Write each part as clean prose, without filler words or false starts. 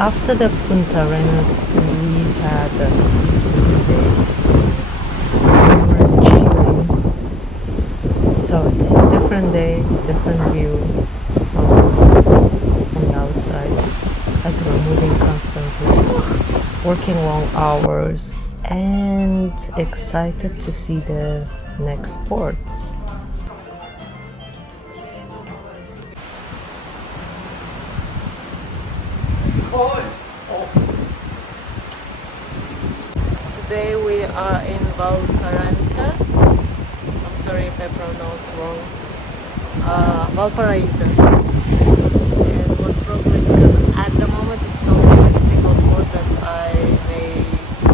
After the Punta Arenas, we had sea days. It's somewhere in Chile. So it's different day, different view from the outside as we're moving constantly, working long hours, and excited to see the next ports. Today we are in Valparaiso. I'm sorry if I pronounce wrong. Valparaiso. And most probably it's gonna. At the moment, it's only a single port that I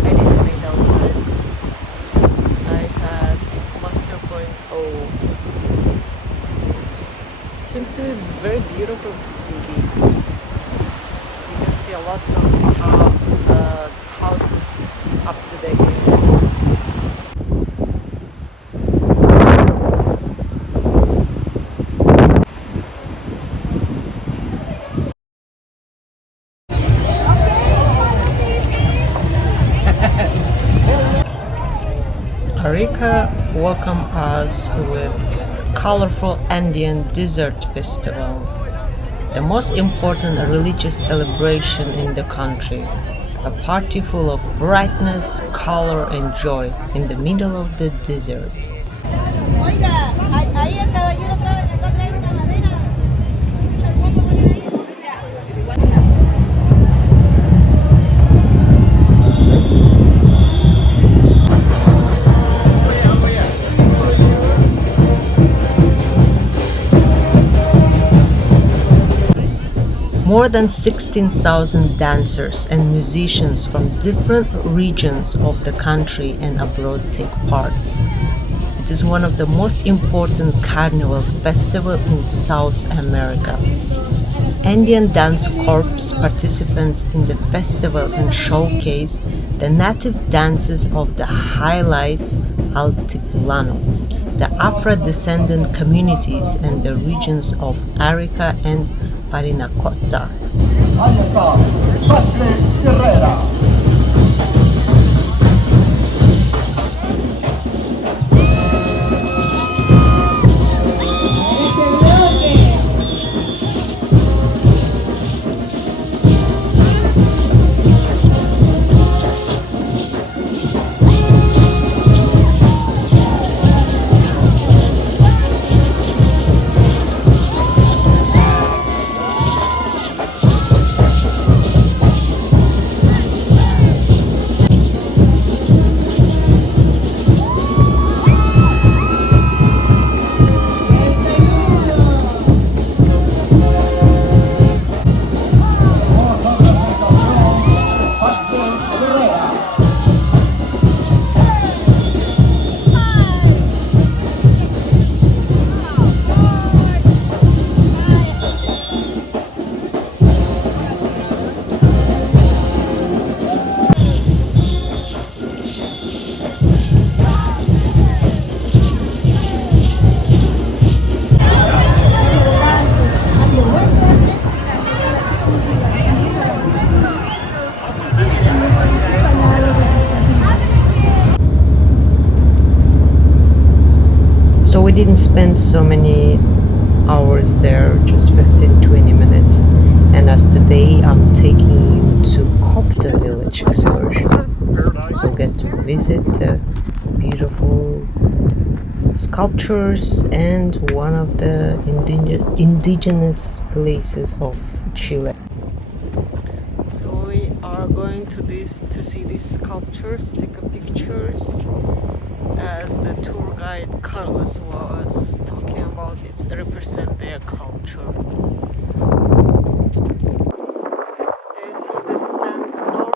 didn't make outside. I had Master Point O. Seems to be a very beautiful city. You can see lots of top houses up to the hill. Arica welcomed us with colorful Andean Desert Festival, the most important religious celebration in the country. A party full of brightness, color, and joy in the middle of the desert. More than 16,000 dancers and musicians from different regions of the country and abroad take part. It is one of the most important carnival festivals in South America. Andean dance corps participants in the festival and showcase the native dances of the highlights Altiplano, the Afro-descendant communities and the regions of Arica and Parinacota. So we didn't spend so many hours there, just 15-20 minutes. And as today I'm taking you to Copda village excursion. So get to visit the beautiful sculptures and one of the indigenous places of Chile. So we are going to see these sculptures, take a pictures. As the tour guide Carlos was talking about, it represent their culture. Do you see the sandstorm?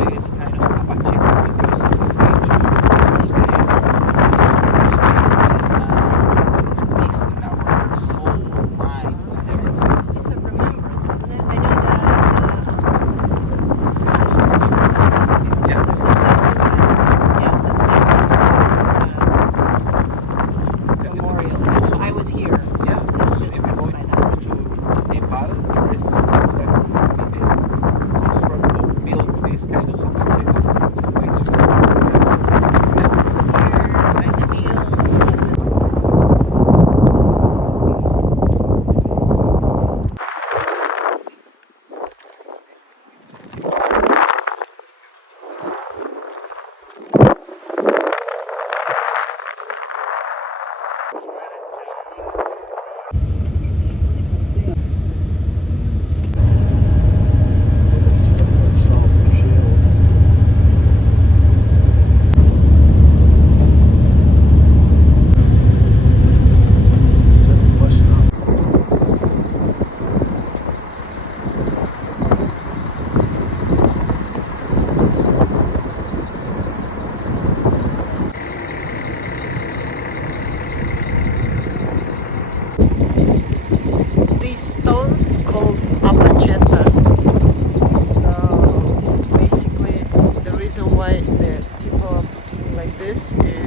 This kind of sapachetas because it's a way to stay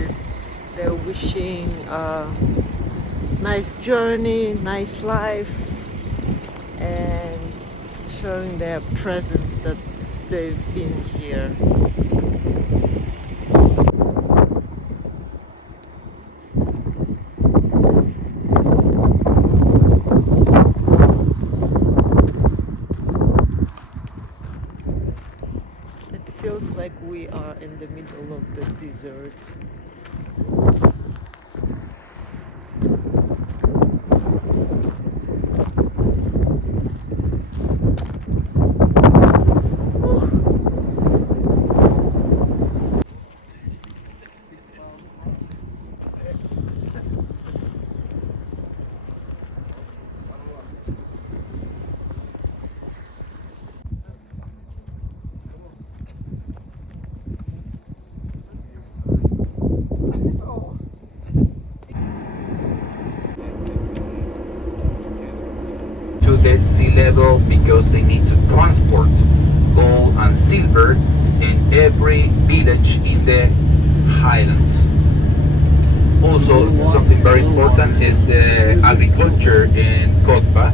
is they're wishing a nice journey, nice life, and showing their presence that they've been here. It feels like we are in the middle of the desert. To the sea level because they need to transport gold and silver in every village in the highlands. Also, something very important is the agriculture in Copda.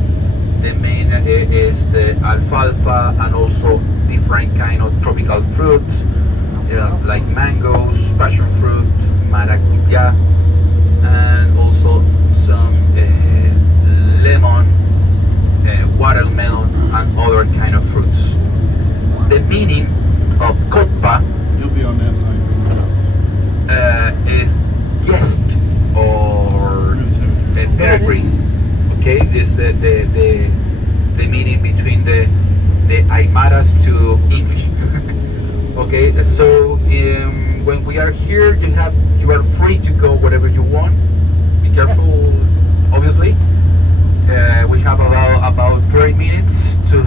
The main is the alfalfa and also different kind of tropical fruits, like mangoes, passion fruit, maracuja, and also some lemon, watermelon, and other kind of fruits. The meaning of Coppa You'll be on that side. is guest or peregrine. Okay, is the meaning between the Aymaras to English. Okay, so when we are here, you are free to go wherever you want. Be careful, obviously. We have about 30 minutes to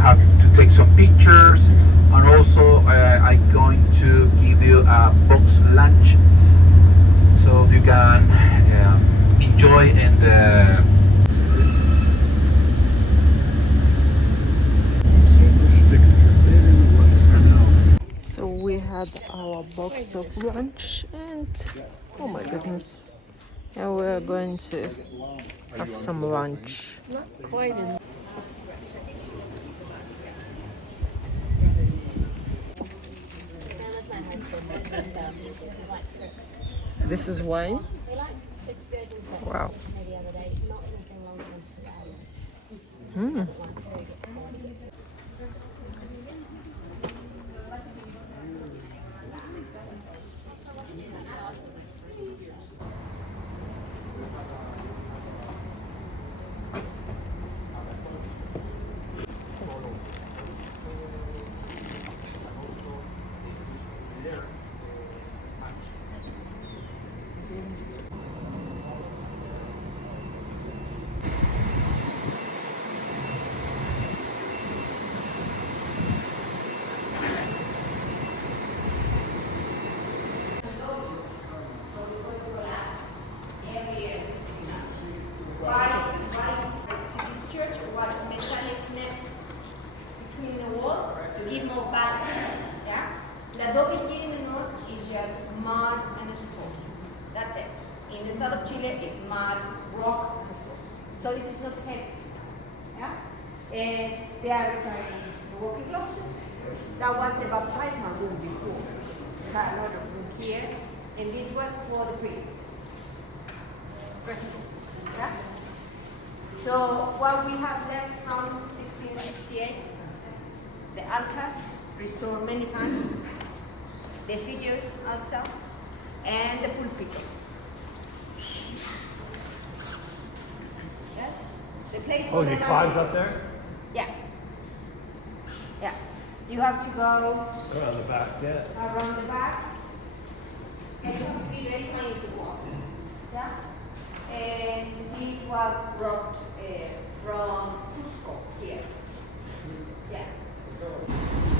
take some pictures, and also I'm going to give you a box lunch so you can enjoy in the So we had our box of lunch and oh my goodness. Now we're going to have some lunch. It's not quite in. This is wine? Wow. Mm. The adobe here in the north is just mud and straws. That's it. In the south of Chile, it's mud, rock, and straws. So this is not heavy. Yeah? And they are requiring the walking closet. That was the baptismal room before. That another room here. And this was for the priest. President. Yeah? So what we have left from 1668, the altar, restored many times, the figures also, and the pulpito. Yes? The place for the climbs up there? Yeah. Yeah. You have to go Around the back, yeah. around the back, and you have to be very tiny to walk. Yeah? And this was brought from Cusco here. Yeah.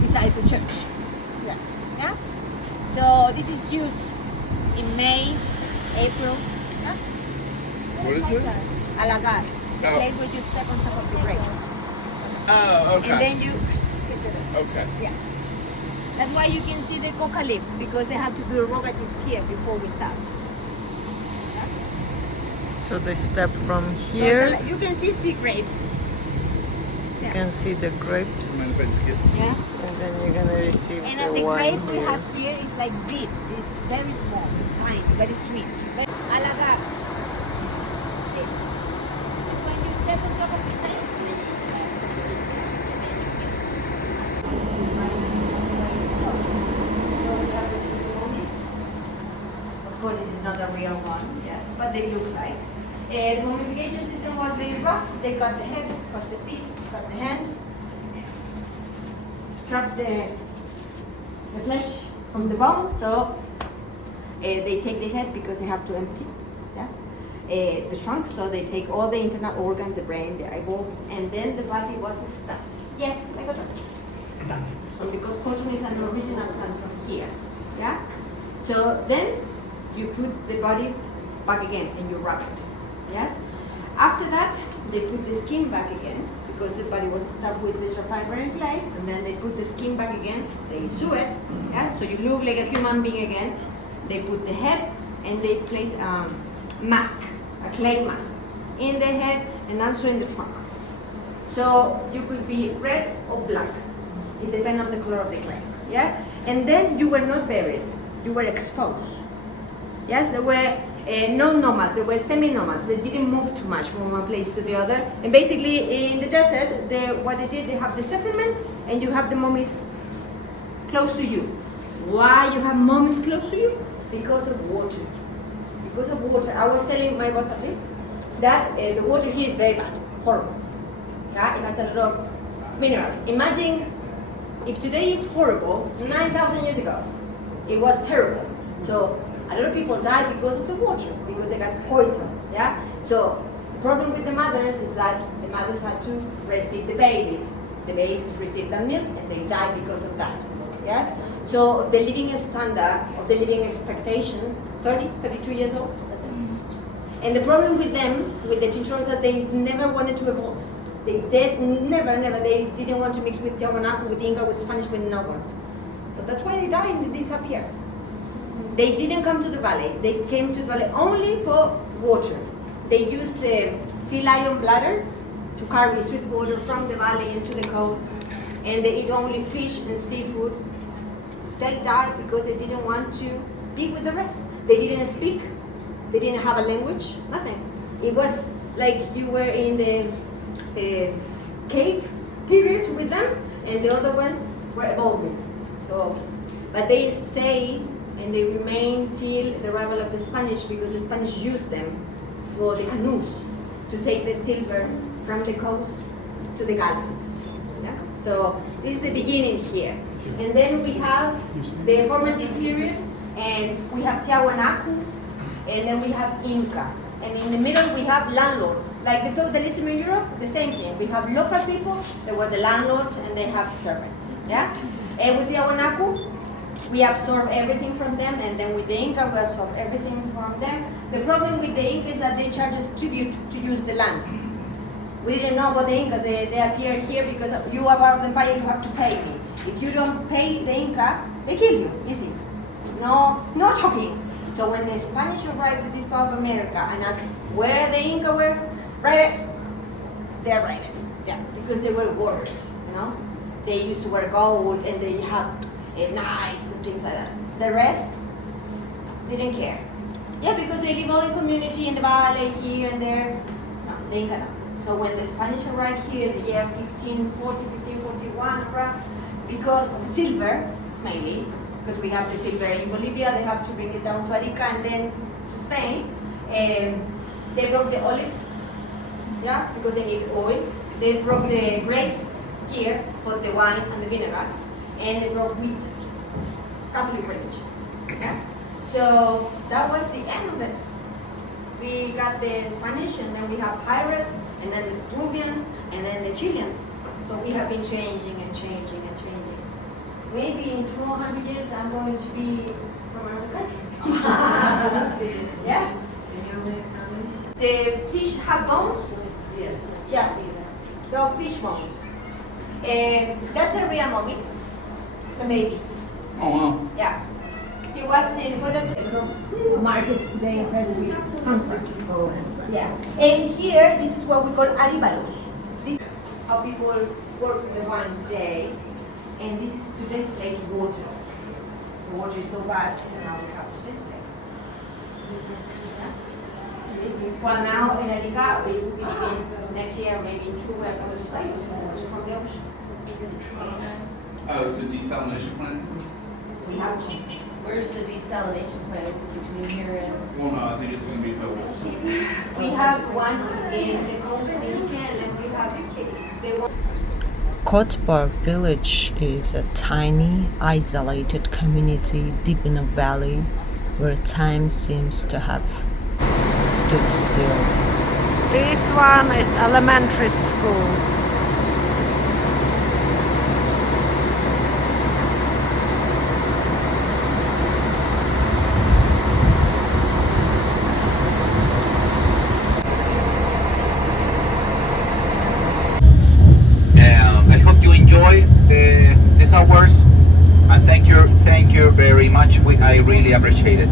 Besides the church. Yeah. Yeah? So this is used in May, April. Yeah? What is this? Alagar. The Oh. place where you step on top of the brakes. Oh, okay. And then you Okay. yeah. That's why you can see the coca leaves, because they have to do the rogatives here before we start. So they step from So here. you can see grapes. You can see the grapes, Yeah. and then you're gonna receive And the the wine grape we here. have here is like deep. It's very small. It's tiny, very sweet. Alagar. This. It's when you step on top of the place. Of course, this is not a real one, yes, but they look like. The mummification system was very rough. They cut the head, cut the feet, cut the hands, scrap the flesh from the bone. So they take the head because they have to empty, yeah, the trunk. So they take all the internal organs, the brain, the eyeballs, and then the body was stuffed. Yes, like a stuff. Because cotton is an original plant from here, yeah. So then you put the body back again and you wrap it. Yes. After that, they put the skin back again because the body was stuffed with little fiber and clay, and then they put the skin back again. They sew it. Yes. So you look like a human being again. They put the head and they place a mask, a clay mask, in the head and also in the trunk. So you could be red or black. It depends on the color of the clay. Yeah. And then you were not buried. You were exposed. Yes, there were no nomads, there were semi-nomads. They didn't move too much from one place to the other. And basically in the desert, what they did, they have the settlement and you have the mummies close to you. Why you have mummies close to you? Because of water. Because of water. I was telling my boss at least that the water here is very bad, horrible. Yeah, it has a lot of minerals. Imagine if today is horrible, 9,000 years ago, it was terrible. So a lot of people die because of the water, because they got poisoned. Yeah. So the problem with the mothers is that the mothers had to breastfeed the babies. The babies received that milk and they died because of that. Yes. So the living standard of the living expectation, 30, 32 years old. That's it. And the problem with them, with the Chinchorros, that they never wanted to evolve. They did never. They didn't want to mix with Tiahuanaco, with Inca, with Spanish, with no one. So that's why they died and they disappeared. They didn't come to the valley. They came to the valley only for water. They used the sea lion bladder to carry sweet water from the valley into the coast, and they eat only fish and seafood. They died because they didn't want to be with the rest. They didn't speak. They didn't have a language. Nothing. It was like you were in the cave period with them, and the other ones were evolving. So, but they stayed and they remained till the arrival of the Spanish, because the Spanish used them for the canoes to take the silver from the coast to the gallons. Yeah? So this is the beginning here. And then we have the formative period, and we have Tiahuanaco, and then we have Inca. And in the middle we have landlords. Like the feudalism in Europe, the same thing. We have local people, they were the landlords, and they have servants. Yeah? And with Tiahuanaco, we absorb everything from them, and then with the Inca, we absorb everything from them. The problem with the Inca is that they charge us tribute to use the land. We didn't know about the Incas. They appeared here because you are part of the empire, you have to pay me. If you don't pay the Inca, they kill you, easy. No talking. So when the Spanish arrived to this part of America and asked where the Inca were, right there. They're right there. Yeah, because they were warriors, you know. They used to wear gold and they have knives and things like that. The rest didn't care. Yeah, because they live all in community in the valley, here and there. No, the Inca no. So when the Spanish arrived here in the year 1540, 1541, because of silver, mainly, because we have the silver in Bolivia, they have to bring it down to Arica and then to Spain. They broke the olives, yeah, because they need oil. They broke the grapes here for the wine and the vinegar, and they broke wheat, Catholic religion. Yeah? So that was the end of it. We got the Spanish, and then we have pirates, and then the Peruvians, and then the Chileans. So we have been changing and changing and changing. Maybe in 200 years I'm going to be from another country. Absolutely. Yeah? The fish have bones? Yes. Yeah. The fish bones. That's a real mummy. It's a baby. Oh wow. Yeah. It was in Markets today in France we oh, yeah. And here, this is what we call aribalos. This is how people work with the wine today. And this is to distillate water. The water is so bad, and now we have to distillate. Well, now in Arica, we believe in next year, maybe in 2 we're going to start using water from the ocean. Oh, it's a desalination plant? We have to. where's the desalination plant? Is it between here and Well, no, I think it's gonna be focused. We have one in the coast of Dominican, and we have the one. Copda village is a tiny, isolated community deep in a valley where time seems to have stood still. This one is elementary school. I hope you enjoy these hours, and thank you very much. I really appreciate it.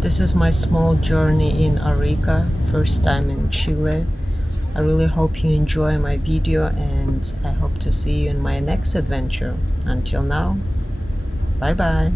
This is my small journey in Arica, first time in Chile. I really hope you enjoy my video, and I hope to see you in my next adventure. Until now, bye bye.